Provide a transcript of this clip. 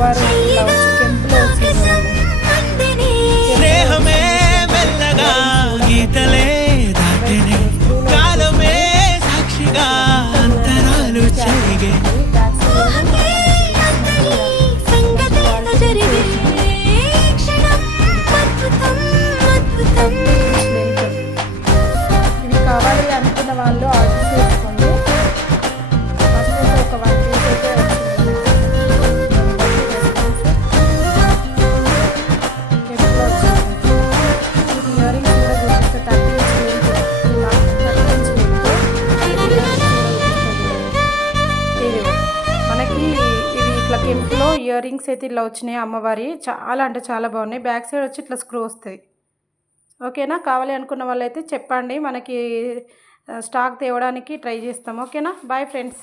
అమ్మవారు ఇలా వచ్చి కెంపులో వచ్చి స్నేహమే మెల్లగా గీతలే దాటెనే కాలమే సాక్షిగా అంతరాలు చెరిగే ఇవి కావాలి అనుకున్న వాళ్ళు ఆర్డర్ చేసుకోండి. ఫస్ట్ అయితే ఒక 1 పీస్ అయితే వచ్చింది. కెంపులో వచ్చింది. ఇయర్ రింగ్స్ కూడా చూపిస్తే 30 ఇంచ్ లెంత్, ఇలా 30 ఇంచ్ లెంత్ ఇది మనకి ఇవి ఇట్లా కెంపులో ఇయర్ రింగ్స్ అయితే ఇలా వచ్చినాయి అమ్మవారి. చాలా అంటే చాలా బాగున్నాయి. బ్యాక్ సైడ్ వచ్చి ఇట్లా స్క్రూ వస్తుంది. ఓకేనా, కావాలి అనుకున్న వాళ్ళైతే చెప్పండి, మనకి స్టాక్ తేవడానికి ట్రై చేస్తాం. ఓకేనా, బాయ్ ఫ్రెండ్స్.